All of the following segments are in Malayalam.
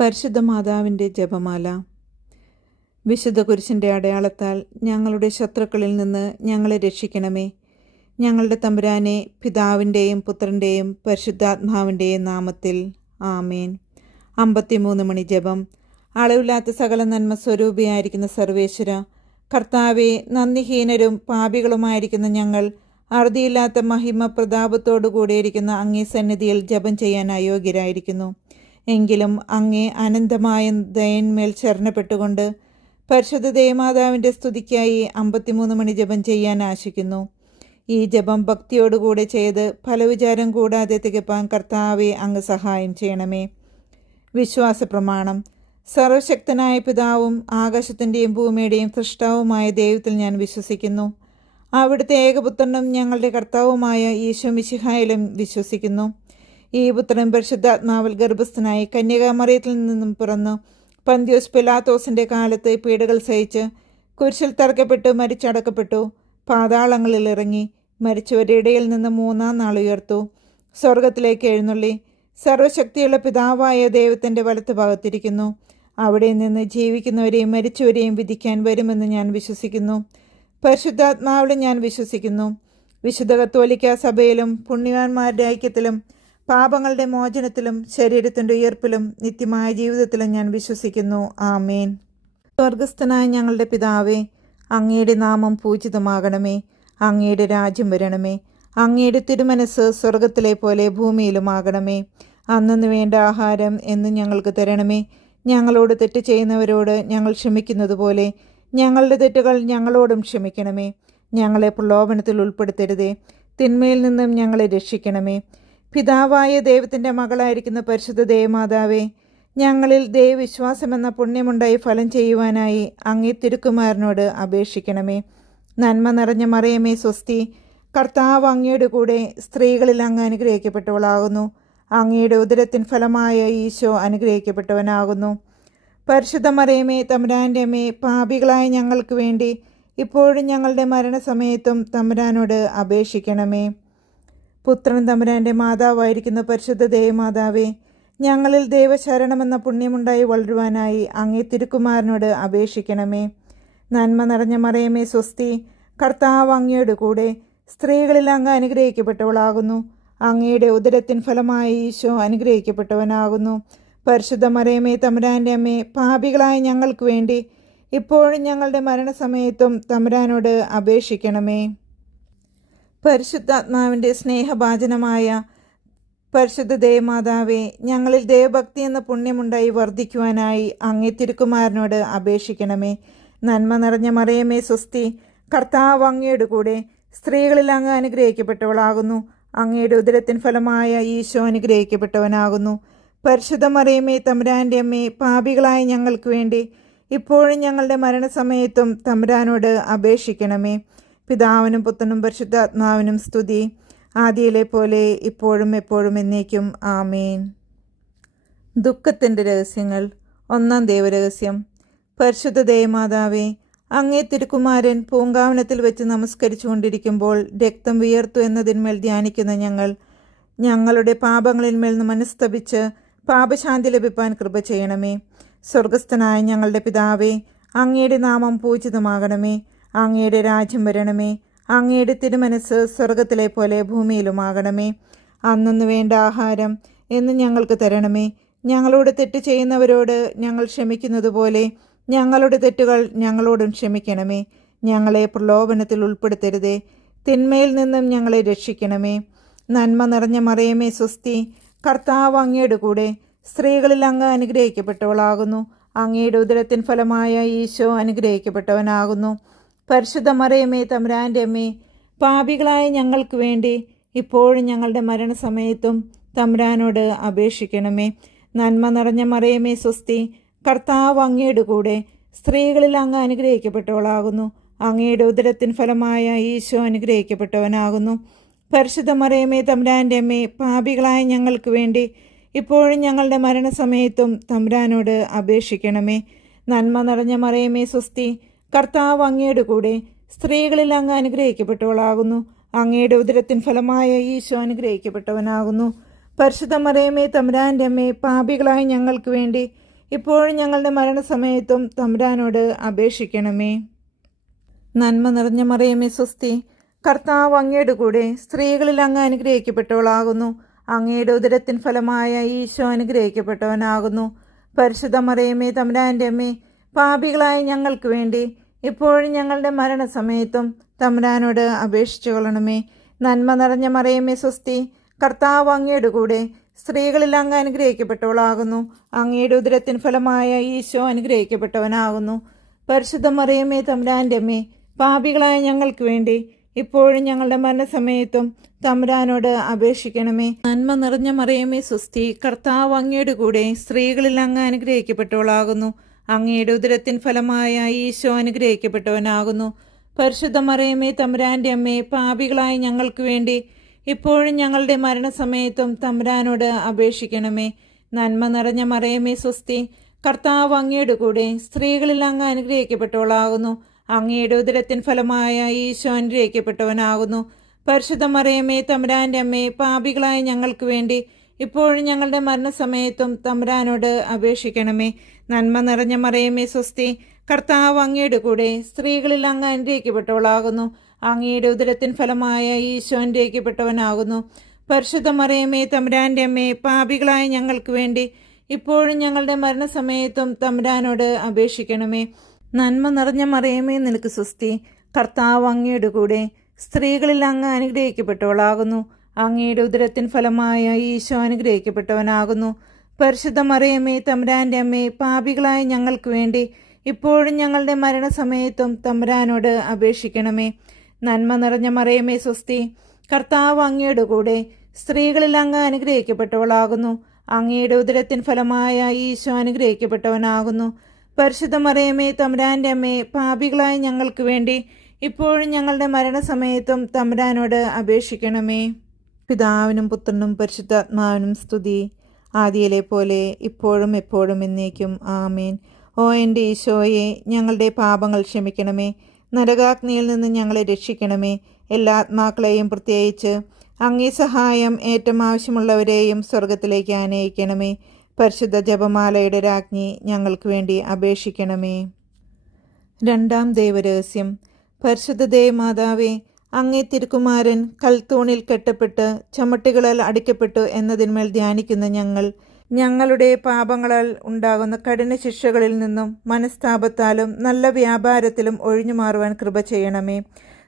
പരിശുദ്ധ മാതാവിൻ്റെ ജപമാല. വിശുദ്ധ കുരിശിൻ്റെ അടയാളത്താൽ ഞങ്ങളുടെ ശത്രുക്കളിൽ നിന്ന് ഞങ്ങളെ രക്ഷിക്കണമേ. ഞങ്ങളുടെ തമ്പുരാനെ, പിതാവിൻ്റെയും പുത്രൻ്റെയും പരിശുദ്ധാത്മാവിൻ്റെയും നാമത്തിൽ ആമേൻ. 53 മണി ജപം. അളവില്ലാത്ത സകല നന്മ സ്വരൂപിയായിരിക്കുന്ന സർവേശ്വര, കർത്താവെ, നന്ദിഹീനരും പാപികളുമായിരിക്കുന്ന ഞങ്ങൾ അറുതിയില്ലാത്ത മഹിമ പ്രതാപത്തോടു കൂടിയിരിക്കുന്ന അങ്ങേ സന്നിധിയിൽ ജപം ചെയ്യാൻ അയോഗ്യരായിരിക്കുന്നു. എങ്കിലും അങ്ങേ അനന്തമായ ദയന്മേൽ ശരണപ്പെട്ടുകൊണ്ട് പരിശുദ്ധ ദേവമാതാവിൻ്റെ സ്തുതിക്കായി 53 മണി ജപം ചെയ്യാൻ ആശിക്കുന്നു. ഈ ജപം ഭക്തിയോടുകൂടെ ചെയ്ത് ഫലവിചാരം കൂടാതെ തികപ്പാൻ കർത്താവെ അങ്ങ് സഹായം ചെയ്യണമേ. വിശ്വാസ പ്രമാണം. സർവശക്തനായ പിതാവും ആകാശത്തിൻ്റെയും ഭൂമിയുടെയും സൃഷ്ടാവുമായ ദൈവത്തിൽ ഞാൻ വിശ്വസിക്കുന്നു. അവിടുത്തെ ഏകപുത്രനും ഞങ്ങളുടെ കർത്താവുമായ ഈശോ മിശിഹായിലും വിശ്വസിക്കുന്നു. ഈ പുത്രൻ പരിശുദ്ധാത്മാവിൽ ഗർഭസ്ഥനായി കന്യകാമറിയത്തിൽ നിന്നും പിറന്നു പന്തിയോസ് പിലാത്തോസിൻ്റെ കാലത്ത് പീഡകൾ സഹിച്ച് കുരിശിൽ തറക്കപ്പെട്ടു മരിച്ചടക്കപ്പെട്ടു. പാതാളങ്ങളിൽ ഇറങ്ങി മരിച്ചവരുടെ ഇടയിൽ നിന്ന് 3-ാം നാൾ ഉയർത്തു. സ്വർഗത്തിലേക്ക് എഴുന്നള്ളി സർവശക്തിയുള്ള പിതാവായ ദൈവത്തിൻ്റെ വലത്ത് ഭാഗത്തിരിക്കുന്നു. അവിടെ നിന്ന് ജീവിക്കുന്നവരെയും മരിച്ചവരെയും വിധിക്കാൻ വരുമെന്ന് ഞാൻ വിശ്വസിക്കുന്നു. പരിശുദ്ധാത്മാവിലും ഞാൻ വിശ്വസിക്കുന്നു. വിശുദ്ധ കത്തോലിക്ക സഭയിലും പുണ്യവാന്മാരുടെ ഐക്യത്തിലും പാപങ്ങളുടെ മോചനത്തിലും ശരീരത്തിൻ്റെ ഉയർപ്പിലും നിത്യമായ ജീവിതത്തിലും ഞാൻ വിശ്വസിക്കുന്നു. ആമേൻ. സ്വർഗസ്ഥനായ ഞങ്ങളുടെ പിതാവേ, അങ്ങയുടെ നാമം പൂജിതമാകണമേ. അങ്ങയുടെ രാജ്യം വരണമേ. അങ്ങയുടെ തിരുമനസ് സ്വർഗത്തിലെ പോലെ ഭൂമിയിലുമാകണമേ. അന്നു വേണ്ട ആഹാരം എന്നും ഞങ്ങൾക്ക് തരണമേ. ഞങ്ങളോട് തെറ്റ് ചെയ്യുന്നവരോട് ഞങ്ങൾ ക്ഷമിക്കുന്നത് പോലെ ഞങ്ങളുടെ തെറ്റുകൾ ഞങ്ങളോടും ക്ഷമിക്കണമേ. ഞങ്ങളെ പ്രലോഭനത്തിൽ ഉൾപ്പെടുത്തരുതേ, തിന്മയിൽ നിന്നും ഞങ്ങളെ രക്ഷിക്കണമേ. പിതാവായ ദൈവത്തിൻ്റെ മകളായിരിക്കുന്ന പരിശുദ്ധ ദേവമാതാവേ, ഞങ്ങളിൽ ദൈവവിശ്വാസമെന്ന പുണ്യമുണ്ടായി ഫലം ചെയ്യുവാനായി അങ്ങേ തിരുക്കുമാരനോട് അപേക്ഷിക്കണമേ. നന്മ നിറഞ്ഞ മറിയമേ സ്വസ്തി, കർത്താവ് അങ്ങയുടെ കൂടെ സ്ത്രീകളിൽ അങ്ങ് അനുഗ്രഹിക്കപ്പെട്ടവളാകുന്നു. അങ്ങയുടെ ഉദരത്തിൻ ഫലമായ ഈശോ അനുഗ്രഹിക്കപ്പെട്ടവനാകുന്നു. പരിശുദ്ധ മറിയമേ, തമ്പുരാൻ്റെ അമ്മേ, പാപികളായ ഞങ്ങൾക്ക് വേണ്ടി ഇപ്പോഴും ഞങ്ങളുടെ മരണസമയത്തും തമ്പുരാനോട് അപേക്ഷിക്കണമേ. പുത്രൻ തമ്പുരാൻ്റെ മാതാവായിരിക്കുന്ന പരിശുദ്ധ ദേവമാതാവേ, ഞങ്ങളിൽ ദൈവശരണമെന്ന പുണ്യമുണ്ടായി വളരുവാനായി അങ്ങേ തിരുക്കുമാരനോട് അപേക്ഷിക്കണമേ. നന്മ നിറഞ്ഞ മറിയമേ സ്വസ്തി, കർത്താവ് അങ്ങയുടെ കൂടെ സ്ത്രീകളിൽ അങ്ങ് അനുഗ്രഹിക്കപ്പെട്ടവളാകുന്നു. അങ്ങയുടെ ഉദരത്തിൻ ഫലമായ ഈശോ അനുഗ്രഹിക്കപ്പെട്ടവനാകുന്നു. പരിശുദ്ധ മറിയമേ, തമ്പുരാൻ്റെ അമ്മേ, പാപികളായ ഞങ്ങൾക്ക് വേണ്ടി ഇപ്പോഴും ഞങ്ങളുടെ മരണസമയത്തും തമ്പുരാനോട് അപേക്ഷിക്കണമേ. പരിശുദ്ധാത്മാവിൻ്റെ സ്നേഹഭാജനമായ പരിശുദ്ധ ദേവമാതാവേ, ഞങ്ങളിൽ ദൈവഭക്തി എന്ന പുണ്യമുണ്ടായി വർദ്ധിക്കുവാനായി അങ്ങേ തിരുക്കുമാരനോട് അപേക്ഷിക്കണമേ. നന്മ നിറഞ്ഞ മറിയമേ സ്വസ്തി, കർത്താവ് അങ്ങയുടെ കൂടെ സ്ത്രീകളിൽ അങ്ങ് അനുഗ്രഹിക്കപ്പെട്ടവളാകുന്നു. അങ്ങയുടെ ഉദരത്തിൻ ഫലമായ ഈശോ അനുഗ്രഹിക്കപ്പെട്ടവനാകുന്നു. പരിശുദ്ധ മറിയമേ, തമ്പുരാൻ്റെ അമ്മേ, പാപികളായ ഞങ്ങൾക്ക് വേണ്ടി ഇപ്പോഴും ഞങ്ങളുടെ മരണസമയത്തും തമ്പുരാനോട് അപേക്ഷിക്കണമേ. പിതാവിനും പുത്രനും പരിശുദ്ധാത്മാവിനും സ്തുതി, ആദിയിലെ പോലെ ഇപ്പോഴും എപ്പോഴും എന്നേക്കും. ആമേൻ. ദുഃഖത്തിൻ്റെ രഹസ്യങ്ങൾ. 1-ാം ദേവരഹസ്യം. പരിശുദ്ധ ദേവമാതാവേ, അങ്ങേ തിരുക്കുമാരൻ പൂങ്കാവനത്തിൽ വെച്ച് നമസ്കരിച്ചു കൊണ്ടിരിക്കുമ്പോൾ രക്തം വിയർത്തു എന്നതിന്മേൽ ധ്യാനിക്കുന്ന ഞങ്ങളുടെ പാപങ്ങളിന്മേൽ നിന്ന് മനസ്തപിച്ച് പാപശാന്തി ലഭിപ്പാൻ കൃപ ചെയ്യണമേ. സ്വർഗസ്ഥനായ ഞങ്ങളുടെ പിതാവേ, അങ്ങയുടെ നാമം പൂജിതമാകണമേ. അങ്ങയുടെ രാജ്യം വരണമേ. അങ്ങയുടെ തിരുമനസ് സ്വർഗത്തിലെ പോലെ ഭൂമിയിലുമാകണമേ. അന്നു വേണ്ട ആഹാരം എന്നും ഞങ്ങൾക്ക് തരണമേ. ഞങ്ങളോട് തെറ്റ് ചെയ്യുന്നവരോട് ഞങ്ങൾ ക്ഷമിക്കുന്നത് പോലെ ഞങ്ങളുടെ തെറ്റുകൾ ഞങ്ങളോടും ക്ഷമിക്കണമേ. ഞങ്ങളെ പ്രലോഭനത്തിൽ ഉൾപ്പെടുത്തരുതേ, തിന്മയിൽ നിന്നും ഞങ്ങളെ രക്ഷിക്കണമേ. നന്മ നിറഞ്ഞ മറിയമേ സ്വസ്തി, കർത്താവ് അങ്ങയുടെ കൂടെ സ്ത്രീകളിൽ അങ്ങ് അനുഗ്രഹിക്കപ്പെട്ടവളാകുന്നു. അങ്ങയുടെ ഉദരത്തിൻ ഫലമായ ഈശോ അനുഗ്രഹിക്കപ്പെട്ടവനാകുന്നു. പരിശുദ്ധ മറിയമേ, തമ്പുരാൻ്റെ അമ്മേ, പാപികളായ ഞങ്ങൾക്ക് വേണ്ടി ഇപ്പോഴും ഞങ്ങളുടെ മരണസമയത്തും തമ്പുരാനോട് അപേക്ഷിക്കണമേ. നന്മ നിറഞ്ഞ മറിയമേ സ്വസ്തി, കർത്താവ് അങ്ങയുടെ കൂടെ സ്ത്രീകളിൽ അങ്ങ് അനുഗ്രഹിക്കപ്പെട്ടവളാകുന്നു. അങ്ങയുടെ ഉദരത്തിൻ ഫലമായ ഈശോ അനുഗ്രഹിക്കപ്പെട്ടവനാകുന്നു. പരിശുദ്ധ മറിയമേ, തമ്പുരാൻ്റെ അമ്മേ, പാപികളായ ഞങ്ങൾക്ക് വേണ്ടി ഇപ്പോഴും ഞങ്ങളുടെ മരണസമയത്തും തമ്പുരാനോട് അപേക്ഷിക്കണമേ. നന്മ നിറഞ്ഞ മറിയമേ സ്വസ്തി, കർത്താവ് അങ്ങയുടെ കൂടെ സ്ത്രീകളിൽ അങ്ങ് അനുഗ്രഹിക്കപ്പെട്ടവളാകുന്നു. അങ്ങയുടെ ഉദരത്തിൻ ഫലമായ ഈശോ അനുഗ്രഹിക്കപ്പെട്ടവനാകുന്നു. പരിശുദ്ധ മറിയമേ തമ്പുരാൻ്റെ അമ്മേ, പാപികളായ ഞങ്ങൾക്ക് വേണ്ടി ഇപ്പോഴും ഞങ്ങളുടെ മരണസമയത്തും തമ്പുരാനോട് അപേക്ഷിക്കണമേ. നന്മ നിറഞ്ഞ മറിയമേ സ്വസ്തി, കർത്താവ് അങ്ങയുടെ കൂടെ സ്ത്രീകളിൽ അങ്ങ് അനുഗ്രഹിക്കപ്പെട്ടവളാകുന്നു. അങ്ങയുടെ ഉദരത്തിൻ ഫലമായ ഈശോ അനുഗ്രഹിക്കപ്പെട്ടവനാകുന്നു. പരിശുദ്ധ മറിയമേ തമ്പുരാൻ്റെ അമ്മേ, പാപികളായ ഞങ്ങൾക്ക് വേണ്ടി ഇപ്പോഴും ഞങ്ങളുടെ മരണസമയത്തും തമ്പുരാനോട് അപേക്ഷിച്ചു കൊള്ളണമേ. നന്മ നിറഞ്ഞ മറിയമേ സ്വസ്തി, കർത്താവ് അങ്ങയുടെ കൂടെ സ്ത്രീകളിൽ അങ്ങ് അനുഗ്രഹിക്കപ്പെട്ടവളാകുന്നു. അങ്ങയുടെ ഉദരത്തിൻ ഫലമായ ഈശോ അനുഗ്രഹിക്കപ്പെട്ടവനാകുന്നു. പരിശുദ്ധ മറിയമേ തമ്പുരാൻ്റെ അമ്മേ, പാപികളായ ഞങ്ങൾക്ക് വേണ്ടി ഇപ്പോഴും ഞങ്ങളുടെ മരണസമയത്തും തമ്പുരാനോട് അപേക്ഷിക്കണമേ. നന്മ നിറഞ്ഞ മറിയമേ സ്വസ്തി, കർത്താവ് അങ്ങയുടെ കൂടെ സ്ത്രീകളിൽ അങ്ങ് അനുഗ്രഹിക്കപ്പെട്ടവളാകുന്നു. അങ്ങയുടെ ഉദരത്തിൻ ഫലമായ ഈശോ അനുഗ്രഹിക്കപ്പെട്ടവനാകുന്നു. പരിശുദ്ധ മറിയമേ തമ്പുരാൻ്റെ അമ്മേ, പാപികളായ ഞങ്ങൾക്ക് വേണ്ടി ഇപ്പോഴും ഞങ്ങളുടെ മരണസമയത്തും തമ്പുരാനോട് അപേക്ഷിക്കണമേ. നന്മ നിറഞ്ഞ മറിയമേ സ്വസ്തി, കർത്താവ് അങ്ങയുടെ കൂടെ സ്ത്രീകളിൽ അങ്ങ് അനുഗ്രഹിക്കപ്പെട്ടവളാകുന്നു. അങ്ങയുടെ ഉദരത്തിൻ ഫലമായ ഈശോ അനുഗ്രഹിക്കപ്പെട്ടവനാകുന്നു. പരിശുദ്ധ മറിയമേ തമ്പുരാൻ്റെ അമ്മേ, പാപികളായ ഞങ്ങൾക്ക് വേണ്ടി ഇപ്പോഴും ഞങ്ങളുടെ മരണസമയത്തും തമ്പുരാനോട് അപേക്ഷിക്കണമേ. നന്മ നിറഞ്ഞ മറിയമേ സ്വസ്തി, കർത്താവ് അങ്ങയുടെ കൂടെ സ്ത്രീകളിൽ അങ്ങ് അനുഗ്രഹിക്കപ്പെട്ടവളാകുന്നു. അങ്ങയുടെ ഉദരത്തിൻ ഫലമായ ഈശോ അനുഗ്രഹിക്കപ്പെട്ടവനാകുന്നു. പരിശുദ്ധ മറിയമേ തമ്പുരാൻ്റെ അമ്മേ, പാപികളായ ഞങ്ങൾക്ക് വേണ്ടി ഇപ്പോഴും ഞങ്ങളുടെ മരണസമയത്തും തമ്പുരാനോട് അപേക്ഷിക്കണമേ. നന്മ നിറഞ്ഞ മറിയമേ നിനക്ക് സ്വസ്തി, കർത്താവ് അങ്ങയുടെ കൂടെ സ്ത്രീകളിൽ അങ്ങ് അനുഗ്രഹിക്കപ്പെട്ടവളാകുന്നു. അങ്ങയുടെ ഉദരത്തിൻ ഫലമായ ഈശോ അനുഗ്രഹിക്കപ്പെട്ടവനാകുന്നു. പരിശുദ്ധ മറിയമേ തമ്പുരാൻ്റെ അമ്മേ, പാപികളായ ഞങ്ങൾക്ക് വേണ്ടി ഇപ്പോഴും ഞങ്ങളുടെ മരണസമയത്തും തമ്പുരാനോട് അപേക്ഷിക്കണമേ. നന്മ നിറഞ്ഞ മറിയമേ സ്വസ്തി, കർത്താവ് അങ്ങയുടെ കൂടെ സ്ത്രീകളിൽ അങ്ങ് അനുഗ്രഹിക്കപ്പെട്ടവളാകുന്നു. അങ്ങയുടെ ഉദരത്തിൻ ഫലമായ ഈശോ അനുഗ്രഹിക്കപ്പെട്ടവനാകുന്നു. പരിശുദ്ധ മറിയമേ തമ്പുരാൻ്റെ അമ്മേ, പാപികളായ ഞങ്ങൾക്ക് വേണ്ടി ഇപ്പോഴും ഞങ്ങളുടെ മരണസമയത്തും തമ്പുരാനോട് അപേക്ഷിക്കണമേ. പിതാവിനും പുത്രനും പരിശുദ്ധാത്മാവിനും സ്തുതി, ആദിയിലെ പോലെ ഇപ്പോഴും എപ്പോഴും എന്നേക്കും ആമേൻ. ഓ എൻ്റെ ഈശോയെ, ഞങ്ങളുടെ പാപങ്ങൾ ക്ഷമിക്കണമേ. നരകാഗ്നിയിൽ നിന്ന് ഞങ്ങളെ രക്ഷിക്കണമേ. എല്ലാ ആത്മാക്കളെയും, പ്രത്യേകിച്ച് അങ്ങേ സഹായം ഏറ്റവും ആവശ്യമുള്ളവരെയും സ്വർഗത്തിലേക്ക് ആനയിക്കണമേ. പരിശുദ്ധ ജപമാലയുടെ രാജ്ഞി ഞങ്ങൾക്ക് വേണ്ടി അപേക്ഷിക്കണമേ. രണ്ടാം ദൈവരഹസ്യം. പരിശുദ്ധ ദേവമാതാവേ, അങ്ങേ തിരുക്കുമാരൻ കൽത്തൂണിൽ കെട്ടപ്പെട്ട് ചമ്മട്ടികളാൽ അടിക്കപ്പെട്ടു എന്നതിന്മേൽ ധ്യാനിക്കുന്ന ഞങ്ങളുടെ പാപങ്ങളാൽ ഉണ്ടാകുന്ന കഠിന ശിക്ഷകളിൽ നിന്നും മനസ്താപത്താലും നല്ല വ്യാപാരത്തിലും ഒഴിഞ്ഞു മാറുവാൻ കൃപ ചെയ്യണമേ.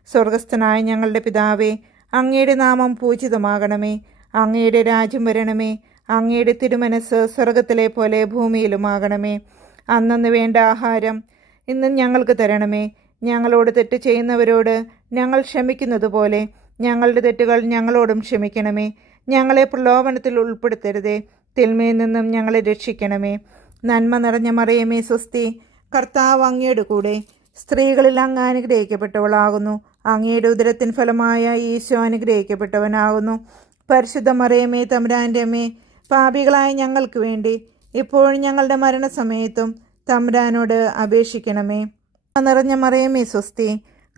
സ്വർഗസ്ഥനായ ഞങ്ങളുടെ പിതാവേ, അങ്ങയുടെ നാമം പൂജിതമാകണമേ. അങ്ങയുടെ രാജ്യം വരണമേ. അങ്ങയുടെ തിരുമനസ് സ്വർഗത്തിലെ പോലെ ഭൂമിയിലുമാകണമേ. അന്നന്ന് വേണ്ട ആഹാരം ഇന്ന് ഞങ്ങൾക്ക് തരണമേ. ഞങ്ങളോട് തെറ്റ് ചെയ്യുന്നവരോട് ഞങ്ങൾ ക്ഷമിക്കുന്നത് പോലെ ഞങ്ങളുടെ തെറ്റുകൾ ഞങ്ങളോടും ക്ഷമിക്കണമേ. ഞങ്ങളെ പ്രലോഭനത്തിൽ ഉൾപ്പെടുത്തരുതേ, തിന്മയിൽ നിന്നും ഞങ്ങളെ രക്ഷിക്കണമേ. നന്മ നിറഞ്ഞ മറിയമേ സ്വസ്തി, കർത്താവ് അങ്ങയുടെ കൂടെ സ്ത്രീകളിൽ അങ്ങ് അനുഗ്രഹിക്കപ്പെട്ടവളാകുന്നു. അങ്ങയുടെ ഉദരത്തിൻ ഫലമായ ഈശോ അനുഗ്രഹിക്കപ്പെട്ടവനാകുന്നു. പരിശുദ്ധ മറിയമേ തമ്പുരാൻ്റെ അമ്മേ, പാപികളായ ഞങ്ങൾക്ക് വേണ്ടി ഇപ്പോഴും ഞങ്ങളുടെ മരണസമയത്തും തമ്പുരാനോട് അപേക്ഷിക്കണമേ. നിറഞ്ഞ മറിയമേ സ്വസ്തി,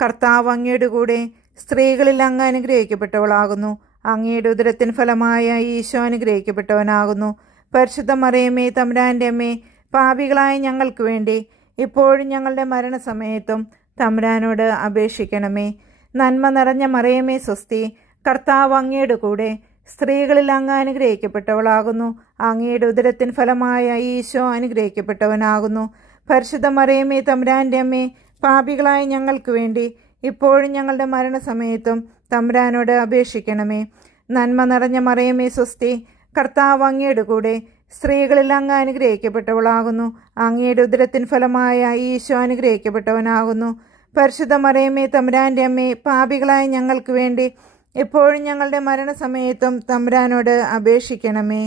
കർത്താവ് അങ്ങയുടെ കൂടെ സ്ത്രീകളിൽ അങ്ങ് അനുഗ്രഹിക്കപ്പെട്ടവളാകുന്നു. അങ്ങയുടെ ഉദരത്തിൻ ഫലമായ ഈശോ അനുഗ്രഹിക്കപ്പെട്ടവനാകുന്നു. പരിശുദ്ധ മറിയമേ തമ്പുരാൻ്റെ അമ്മേ, പാപികളായ ഞങ്ങൾക്ക് വേണ്ടി ഇപ്പോഴും ഞങ്ങളുടെ മരണസമയത്തും തമ്പുരാനോട് അപേക്ഷിക്കണമേ. നന്മ നിറഞ്ഞ മറിയമേ സ്വസ്തി, കർത്താവ് അങ്ങയുടെ കൂടെ സ്ത്രീകളിൽ അങ്ങ് അനുഗ്രഹിക്കപ്പെട്ടവളാകുന്നു. അങ്ങയുടെ ഉദരത്തിൻ ഫലമായ ഈശോ അനുഗ്രഹിക്കപ്പെട്ടവനാകുന്നു. പരിശുദ്ധ മറിയമേ തമ്പുരാൻ്റെ അമ്മേ, പാപികളായ ഞങ്ങൾക്ക് വേണ്ടി ഇപ്പോഴും ഞങ്ങളുടെ മരണസമയത്തും തമ്പുരാനോട് അപേക്ഷിക്കണമേ. നന്മ നിറഞ്ഞ മറിയമേ സ്വസ്തി, കർത്താവ് അങ്ങയുടെ കൂടെ സ്ത്രീകളിൽ അങ്ങ് അനുഗ്രഹിക്കപ്പെട്ടവളാകുന്നു. അങ്ങയുടെ ഉദരത്തിൻ ഫലമായ ഈശോ അനുഗ്രഹിക്കപ്പെട്ടവനാകുന്നു. പരിശുദ്ധ മറിയമേ തമ്പുരാൻ്റെ അമ്മേ, പാപികളായ ഞങ്ങൾക്ക് വേണ്ടി ഇപ്പോഴും ഞങ്ങളുടെ മരണസമയത്തും തമ്പുരാനോട് അപേക്ഷിക്കണമേ.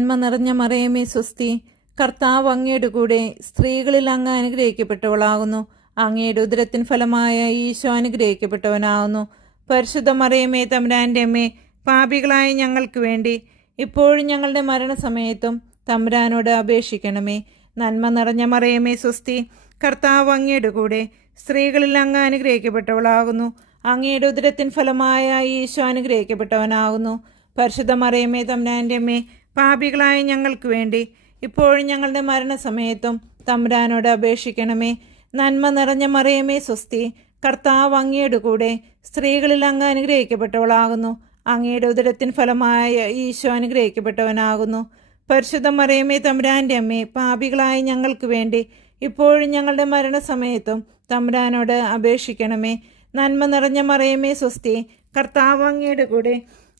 നന്മ നിറഞ്ഞ മറിയമേ സ്വസ്തി, കർത്താവ് അങ്ങയുടെ കൂടെ സ്ത്രീകളിൽ അങ്ങ് അനുഗ്രഹിക്കപ്പെട്ടവളാകുന്നു. അങ്ങയുടെ ഉദരത്തിൻ ഫലമായ ഈശോ അനുഗ്രഹിക്കപ്പെട്ടവനാകുന്നു. പരിശുദ്ധ മറിയമേ തമ്പുരാൻ്റെ അമ്മേ, പാപികളായ ഞങ്ങൾക്ക് വേണ്ടി ഇപ്പോഴും ഞങ്ങളുടെ മരണസമയത്തും തമ്പുരാനോട് അപേക്ഷിക്കണമേ. നന്മ നിറഞ്ഞ മറിയമേ സ്വസ്തി, കർത്താവ് അങ്ങയുടെ കൂടെ സ്ത്രീകളിൽ അങ്ങ് അനുഗ്രഹിക്കപ്പെട്ടവളാകുന്നു. അങ്ങയുടെ ഉദരത്തിൻ ഫലമായ ഈശോ അനുഗ്രഹിക്കപ്പെട്ടവനാകുന്നു. പരിശുദ്ധ മറിയമേ തമ്പുരാൻ്റെ അമ്മേ, പാപികളായ ഞങ്ങൾക്ക് വേണ്ടി ഇപ്പോഴും ഞങ്ങളുടെ മരണസമയത്തും തമ്പുരാനോട് അപേക്ഷിക്കണമേ. നന്മ നിറഞ്ഞ മറിയമേ സ്വസ്തി, കർത്താവ് അങ്ങയുടെ കൂടെ, സ്ത്രീകളിൽ അങ്ങ് അനുഗ്രഹിക്കപ്പെട്ടവളാകുന്നു. അങ്ങയുടെ ഉദരത്തിൻ ഫലമായ ഈശോ അനുഗ്രഹിക്കപ്പെട്ടവനാകുന്നു. പരിശുദ്ധ മറിയമേ തമ്പുരാൻ്റെ അമ്മേ, പാപികളായ ഞങ്ങൾക്ക് വേണ്ടി ഇപ്പോഴും ഞങ്ങളുടെ മരണസമയത്തും തമ്പുരാനോട് അപേക്ഷിക്കണമേ. നന്മ നിറഞ്ഞ മറിയമേ സ്വസ്തി, കർത്താവ് അങ്ങയുടെ കൂടെ,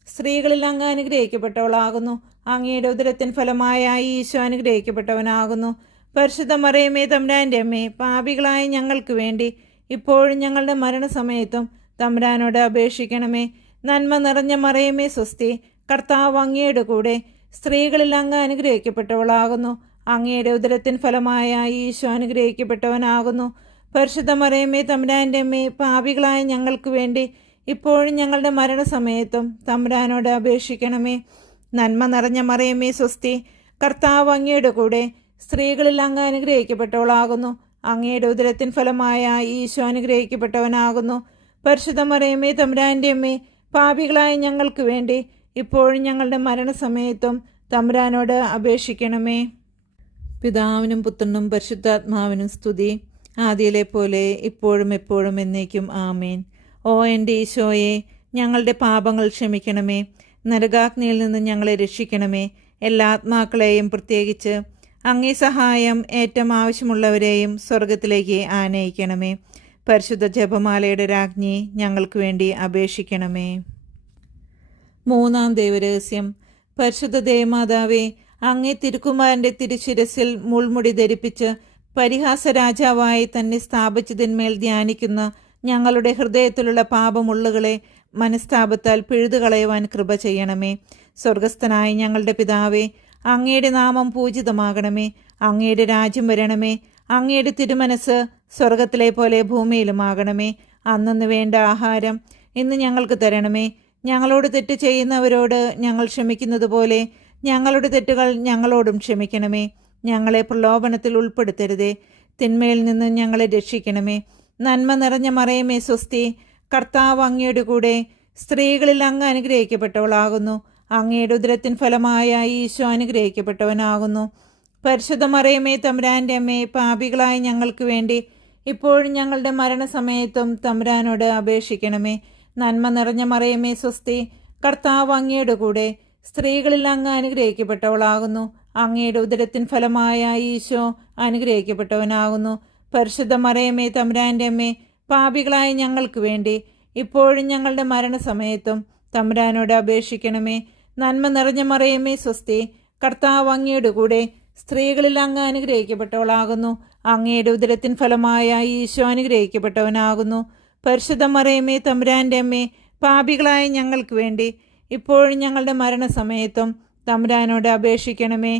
സ്ത്രീകളിൽ അങ്ങ് അനുഗ്രഹിക്കപ്പെട്ടവളാകുന്നു. അങ്ങയുടെ ഉദരത്തിൻ ഫലമായ ഈശോ അനുഗ്രഹിക്കപ്പെട്ടവനാകുന്നു. പരിശുദ്ധ മറിയമേ തമ്പുരാൻ്റെ അമ്മേ, പാപികളായ ഞങ്ങൾക്ക് വേണ്ടി ഇപ്പോഴും ഞങ്ങളുടെ മരണസമയത്തും തമ്പുരാനോട് അപേക്ഷിക്കണമേ. നന്മ നിറഞ്ഞ മറിയമേ സ്വസ്തി, കർത്താവ് അങ്ങയുടെ കൂടെ, സ്ത്രീകളിൽ അങ്ങ് അനുഗ്രഹിക്കപ്പെട്ടവളാകുന്നു. അങ്ങയുടെ ഉദരത്തിൻ ഫലമായ ഈശോ അനുഗ്രഹിക്കപ്പെട്ടവനാകുന്നു. പരിശുദ്ധ മറിയമേ തമ്പുരാൻ്റെ അമ്മേ, പാപികളായ ഞങ്ങൾക്ക് വേണ്ടി ഇപ്പോഴും ഞങ്ങളുടെ മരണസമയത്തും തമ്പുരാനോട് അപേക്ഷിക്കണമേ. നന്മ നിറഞ്ഞ മറിയമേ സ്വസ്തി, കർത്താവ് അങ്ങയുടെ കൂടെ, സ്ത്രീകളിൽ അങ്ങ് അനുഗ്രഹിക്കപ്പെട്ടവളാകുന്നു. അങ്ങയുടെ ഉദരത്തിൻ ഫലമായ ഈശോ അനുഗ്രഹിക്കപ്പെട്ടവനാകുന്നു. പരിശുദ്ധ മറിയമേ തമ്പുരാൻ്റെ അമ്മേ, പാപികളായ ഞങ്ങൾക്ക് വേണ്ടി ഇപ്പോഴും ഞങ്ങളുടെ മരണസമയത്തും തമ്പുരാനോട് അപേക്ഷിക്കണമേ. പിതാവിനും പുത്രനും പരിശുദ്ധാത്മാവിനും സ്തുതി, ആദിയിലെ പോലെ ഇപ്പോഴും എപ്പോഴും എന്നേക്കും ആമേൻ. ഓ എൻ്റെ ഈശോയെ, ഞങ്ങളുടെ പാപങ്ങൾ ക്ഷമിക്കണമേ. നരകാഗ്നിയിൽ നിന്ന് ഞങ്ങളെ രക്ഷിക്കണമേ. എല്ലാ ആത്മാക്കളെയും, പ്രത്യേകിച്ച് അങ്ങേ സഹായം ഏറ്റവും ആവശ്യമുള്ളവരെയും സ്വർഗത്തിലേക്ക് ആനയിക്കണമേ. പരിശുദ്ധ ജപമാലയുടെ രാജ്ഞി, ഞങ്ങൾക്ക് വേണ്ടി അപേക്ഷിക്കണമേ. മൂന്നാം ദൈവരഹസ്യം. പരിശുദ്ധ ദേവമാതാവേ, അങ്ങേ തിരുക്കുമാരൻ്റെ തിരുശിരസിൽ മുൾമുടി ധരിപ്പിച്ച് പരിഹാസ രാജാവായി തന്നെ സ്ഥാപിച്ചതിന്മേൽ ധ്യാനിക്കുന്ന ഞങ്ങളുടെ ഹൃദയത്തിലുള്ള പാപമുള്ളുകളെ മനസ്താപത്താൽ പിഴുതുകളയുവാൻ കൃപ ചെയ്യണമേ. സ്വർഗസ്ഥനായ ഞങ്ങളുടെ പിതാവേ, അങ്ങയുടെ നാമം പൂജിതമാകണമേ. അങ്ങയുടെ രാജ്യം വരണമേ. അങ്ങയുടെ തിരുമനസ് സ്വർഗത്തിലെ പോലെ ഭൂമിയിലുമാകണമേ. അന്നന്ന് വേണ്ട ആഹാരം ഇന്ന് ഞങ്ങൾക്ക് തരണമേ. ഞങ്ങളോട് തെറ്റ് ചെയ്യുന്നവരോട് ഞങ്ങൾ ക്ഷമിക്കുന്നത് പോലെ ഞങ്ങളുടെ തെറ്റുകൾ ഞങ്ങളോടും ക്ഷമിക്കണമേ. ഞങ്ങളെ പ്രലോഭനത്തിൽ ഉൾപ്പെടുത്തരുതേ, തിന്മയിൽ നിന്ന് ഞങ്ങളെ രക്ഷിക്കണമേ. നന്മ നിറഞ്ഞ മറിയമേ സ്വസ്തി, കർത്താവ് അങ്ങയുടെ കൂടെ, സ്ത്രീകളിൽ അങ്ങ് അനുഗ്രഹിക്കപ്പെട്ടവളാകുന്നു. അങ്ങയുടെ ഉദരത്തിൻ ഫലമായ ഈശോ അനുഗ്രഹിക്കപ്പെട്ടവനാകുന്നു. പരിശുദ്ധ മറിയമേ തമ്പുരാൻ്റെ അമ്മേ, പാപികളായ ഞങ്ങൾക്ക് വേണ്ടി ഇപ്പോഴും ഞങ്ങളുടെ മരണസമയത്തും തമ്പുരാനോട് അപേക്ഷിക്കണമേ. നന്മ നിറഞ്ഞ മറിയമേ സ്വസ്തി, കർത്താവ് അങ്ങയുടെ കൂടെ, സ്ത്രീകളിൽ അങ്ങ് അനുഗ്രഹിക്കപ്പെട്ടവളാകുന്നു. അങ്ങയുടെ ഉദരത്തിൻ ഫലമായ ഈശോ അനുഗ്രഹിക്കപ്പെട്ടവനാകുന്നു. പരിശുദ്ധ മറിയമേ തമ്പുരാൻ്റെ അമ്മേ, പാപികളായ ഞങ്ങൾക്ക് വേണ്ടി ഇപ്പോഴും ഞങ്ങളുടെ മരണസമയത്തും തമ്പുരാനോട് അപേക്ഷിക്കണമേ. നന്മ നിറഞ്ഞ മറിയമേ സ്വസ്തി, കർത്താവ് അങ്ങയുടെ കൂടെ, സ്ത്രീകളിൽ അങ്ങ് അനുഗ്രഹിക്കപ്പെട്ടവളാകുന്നു. അങ്ങയുടെ ഉദരത്തിൻ ഫലമായ ഈശോ അനുഗ്രഹിക്കപ്പെട്ടവനാകുന്നു. പരിശുദ്ധ മറിയമേ തമ്പുരാൻ്റെ അമ്മേ, പാപികളായ ഞങ്ങൾക്ക് വേണ്ടി ഇപ്പോഴും ഞങ്ങളുടെ മരണസമയത്തും തമ്പുരാനോട് അപേക്ഷിക്കണമേ.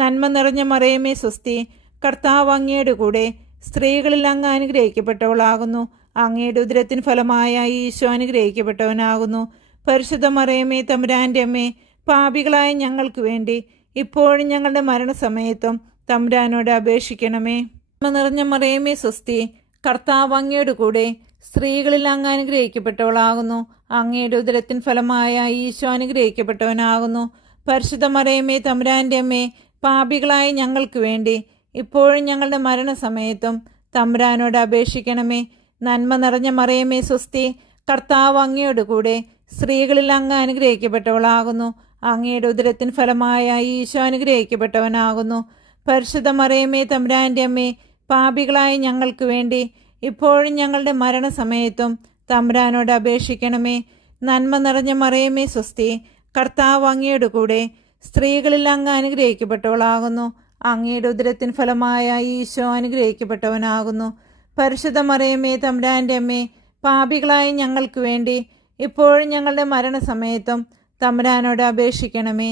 നന്മ നിറഞ്ഞ മറിയമേ സ്വസ്തി, കർത്താവ് അങ്ങയുടെ കൂടെ, സ്ത്രീകളിൽ അങ്ങ് അനുഗ്രഹിക്കപ്പെട്ടവളാകുന്നു. അങ്ങയുടെ ഉദരത്തിൻ ഫലമായ ഈശോ അനുഗ്രഹിക്കപ്പെട്ടവനാകുന്നു. പരിശുദ്ധ മറിയമേ തമ്പുരാൻ്റെ അമ്മേ, പാപികളായ ഞങ്ങൾക്ക് വേണ്ടി ഇപ്പോഴും ഞങ്ങളുടെ മരണസമയത്തും തമ്പുരാനോട് അപേക്ഷിക്കണമേ. നന്മ നിറഞ്ഞ മറിയമേ സ്വസ്തി, കർത്താവ് അങ്ങയുടെ കൂടെ, സ്ത്രീകളിൽ അങ്ങ് അനുഗ്രഹിക്കപ്പെട്ടവളാകുന്നു. അങ്ങയുടെ ഉദരത്തിൻ ഫലമായ ഈശോ അനുഗ്രഹിക്കപ്പെട്ടവനാകുന്നു. പരിശുദ്ധ മറിയമേ തമ്പുരാൻ്റെ അമ്മേ, പാപികളായ ഞങ്ങൾക്ക് വേണ്ടി ഇപ്പോഴും ഞങ്ങളുടെ മരണസമയത്തും തമ്പുരാനോട് അപേക്ഷിക്കണമേ. നന്മ നിറഞ്ഞ മറിയമേ സ്വസ്തി, കർത്താവ് അങ്ങയുടെ കൂടെ, സ്ത്രീകളിൽ അങ്ങ് അനുഗ്രഹിക്കപ്പെട്ടവളാകുന്നു. അങ്ങയുടെ ഉദരത്തിൻ ഫലമായ ഈശോ അനുഗ്രഹിക്കപ്പെട്ടവനാകുന്നു. പരിശുദ്ധ മറിയമേ തമ്പുരാൻ്റെ അമ്മേ, പാപികളായ ഞങ്ങൾക്ക് വേണ്ടി ഇപ്പോഴും ഞങ്ങളുടെ മരണസമയത്തും തമ്പുരാനോട് അപേക്ഷിക്കണമേ. നന്മ നിറഞ്ഞ മറിയമേ സ്വസ്തി, കർത്താവ് അങ്ങയുടെ കൂടെ, സ്ത്രീകളിൽ അങ്ങ് അനുഗ്രഹിക്കപ്പെട്ടവളാകുന്നു. അങ്ങയുടെ ഉദരത്തിൻ ഫലമായ ഈശോ അനുഗ്രഹിക്കപ്പെട്ടവനാകുന്നു. പരിശുദ്ധ മറിയമേ തമ്പുരാൻ്റെ അമ്മേ, പാപികളായ ഞങ്ങൾക്ക് വേണ്ടി ഇപ്പോഴും ഞങ്ങളുടെ മരണസമയത്തും തമ്പുരാനോട് അപേക്ഷിക്കണമേ.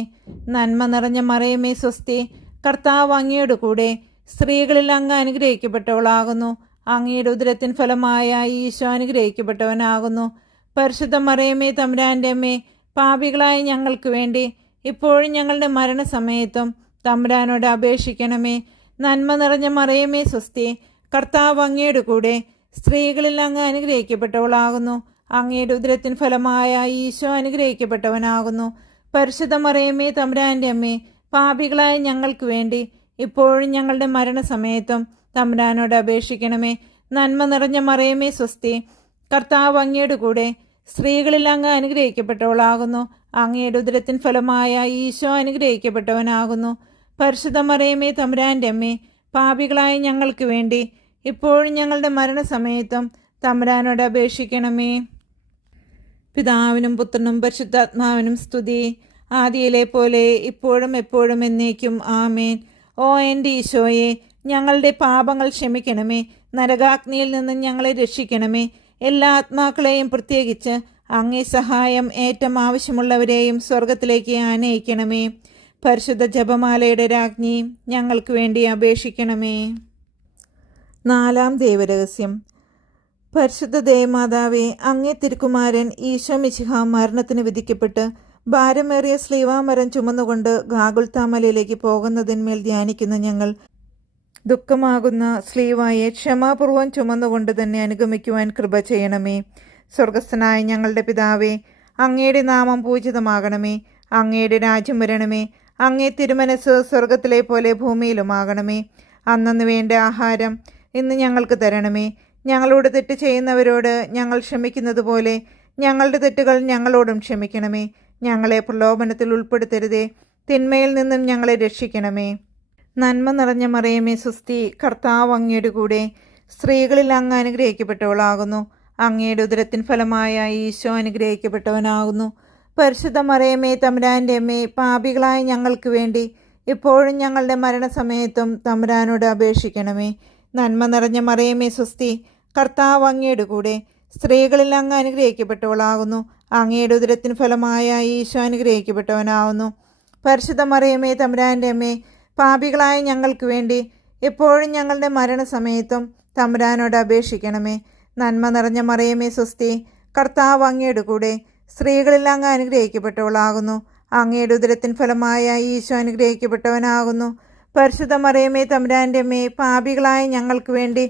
നന്മ നിറഞ്ഞ മറിയമേ സ്വസ്തി, കർത്താവ് അങ്ങയുടെ കൂടെ, സ്ത്രീകളിൽ അങ്ങ് അനുഗ്രഹിക്കപ്പെട്ടവളാകുന്നു. അങ്ങയുടെ ഉദരത്തിൻ ഫലമായ ഈശോ അനുഗ്രഹിക്കപ്പെട്ടവനാകുന്നു. പരിശുദ്ധ മറിയമേ തമ്പുരാൻ്റെ അമ്മേ, പാപികളായ ഞങ്ങൾക്ക് വേണ്ടി ഇപ്പോഴും ഞങ്ങളുടെ മരണസമയത്തും തമ്പുരാനോട് അപേക്ഷിക്കണമേ. നന്മ നിറഞ്ഞ മറിയമേ സ്വസ്തി, കർത്താവ് അങ്ങയുടെ കൂടെ, സ്ത്രീകളിൽ അങ്ങ് അനുഗ്രഹിക്കപ്പെട്ടവളാകുന്നു. അങ്ങയുടെ ഉദരത്തിൻ ഫലമായ ഈശോ അനുഗ്രഹിക്കപ്പെട്ടവനാകുന്നു. പരിശുദ്ധ മറിയമേ തമ്പുരാൻ്റെ അമ്മേ, പാപികളായ ഞങ്ങൾക്ക് വേണ്ടി ഇപ്പോഴും ഞങ്ങളുടെ മരണസമയത്തും തമ്പുരാനോട് അപേക്ഷിക്കണമേ. നന്മ നിറഞ്ഞ മറിയമേ സ്വസ്തി, കർത്താവ് അങ്ങയുടെ കൂടെ സ്ത്രീകളിൽ അങ്ങ് അനുഗ്രഹിക്കപ്പെട്ടവളാകുന്നു. അങ്ങയുടെ ഉദരത്തിൻ ഫലമായ ഈശോ അനുഗ്രഹിക്കപ്പെട്ടവനാകുന്നു. പരിശുദ്ധ മറിയമേ തമ്പുരാൻ്റെ അമ്മേ, പാപികളായ ഞങ്ങൾക്ക് വേണ്ടി ഇപ്പോഴും ഞങ്ങളുടെ മരണസമയത്തും തമ്പുരാനോട് അപേക്ഷിക്കണമേ. പിതാവിനും പുത്രനും പരിശുദ്ധാത്മാവിനും സ്തുതി, ആദിയിലെ പോലെ ഇപ്പോഴും എപ്പോഴും എന്നേക്കും ആമേൻ. ഓ എൻ്റെ ഈശോയെ, ഞങ്ങളുടെ പാപങ്ങൾ ക്ഷമിക്കണമേ. നരകാഗ്നിയിൽ നിന്ന് ഞങ്ങളെ രക്ഷിക്കണമേ. എല്ലാ ആത്മാക്കളെയും, പ്രത്യേകിച്ച് അങ്ങേ സഹായം ഏറ്റവും ആവശ്യമുള്ളവരെയും സ്വർഗത്തിലേക്ക് ആനയിക്കണമേ. പരിശുദ്ധ ജപമാലയുടെ രാജ്ഞി, ഞങ്ങൾക്ക് വേണ്ടി അപേക്ഷിക്കണമേ. 4-ാം ദൈവരഹസ്യം. പരിശുദ്ധ ദേവമാതാവേ, അങ്ങേ തിരുക്കുമാരൻ ഈശോ മിശിഹ മരണത്തിന് വിധിക്കപ്പെട്ട് ഭാരമേറിയ സ്ലീവാമരം ചുമന്നുകൊണ്ട് ഗാഗുൽത്താമലയിലേക്ക് പോകുന്നതിന്മേൽ ധ്യാനിക്കുന്ന ഞങ്ങൾ ദുഃഖമാകുന്ന സ്ലീവായെ ക്ഷമാപൂർവം ചുമന്നുകൊണ്ട് തന്നെ അനുഗമിക്കുവാൻ കൃപ ചെയ്യണമേ. സ്വർഗസ്ഥനായ ഞങ്ങളുടെ പിതാവേ, അങ്ങയുടെ നാമം പൂജിതമാകണമേ. അങ്ങയുടെ രാജ്യം വരണമേ. അങ്ങേ തിരുമനസ് സ്വർഗത്തിലെ പോലെ ഭൂമിയിലുമാകണമേ. അന്നന്ന് വേണ്ട ആഹാരം ഇന്ന് ഞങ്ങൾക്ക് തരണമേ. ഞങ്ങളോട് തെറ്റ് ചെയ്യുന്നവരോട് ഞങ്ങൾ ക്ഷമിക്കുന്നത് പോലെ ഞങ്ങളുടെ തെറ്റുകൾ ഞങ്ങളോടും ക്ഷമിക്കണമേ. ഞങ്ങളെ പ്രലോഭനത്തിൽ ഉൾപ്പെടുത്തരുതേ, തിന്മയിൽ നിന്നും ഞങ്ങളെ രക്ഷിക്കണമേ. നന്മ നിറഞ്ഞ മറിയമേ സ്വസ്തി, കർത്താവ് അങ്ങയുടെ കൂടെ സ്ത്രീകളിൽ അങ്ങ് അനുഗ്രഹിക്കപ്പെട്ടവളാകുന്നു. അങ്ങയുടെ ഉദരത്തിൻ ഫലമായ ഈശോ അനുഗ്രഹിക്കപ്പെട്ടവനാകുന്നു. പരിശുദ്ധ മറിയമേ തമ്പുരാൻ്റെ അമ്മേ, പാപികളായ ഞങ്ങൾക്ക് വേണ്ടി ഇപ്പോഴും ഞങ്ങളുടെ മരണസമയത്തും തമ്പുരാനോട് അപേക്ഷിക്കണമേ. നന്മ നിറഞ്ഞ മറിയമേ സ്വസ്തി, കർത്താവ് അങ്ങയുടെ കൂടെ സ്ത്രീകളിൽ അങ്ങ് അനുഗ്രഹിക്കപ്പെട്ടവളാകുന്നു. അങ്ങയുടെ ഉദരത്തിൻ ഫലമായ ഈശോ അനുഗ്രഹിക്കപ്പെട്ടവനാകുന്നു. പരിശുദ്ധ മറിയമേ തമ്പുരാൻ്റെ അമ്മേ, പാപികളായ ഞങ്ങൾക്ക് വേണ്ടി എപ്പോഴും ഞങ്ങളുടെ മരണസമയത്തും തമ്പുരാനോട് അപേക്ഷിക്കണമേ. നന്മ നിറഞ്ഞ മറിയമേ സ്വസ്തി, കർത്താവ് അങ്ങയുടെ കൂടെ സ്ത്രീകളിൽ അങ്ങ് അനുഗ്രഹിക്കപ്പെട്ടവളാകുന്നു. അങ്ങയുടെ ഉദരത്തിൻ ഫലമായ ഈശോ അനുഗ്രഹിക്കപ്പെട്ടവനാകുന്നു. പരിശുദ്ധ മറിയമേ തമ്പുരാൻ്റെ അമ്മേ, പാപികളായ ഞങ്ങൾക്ക് വേണ്ടി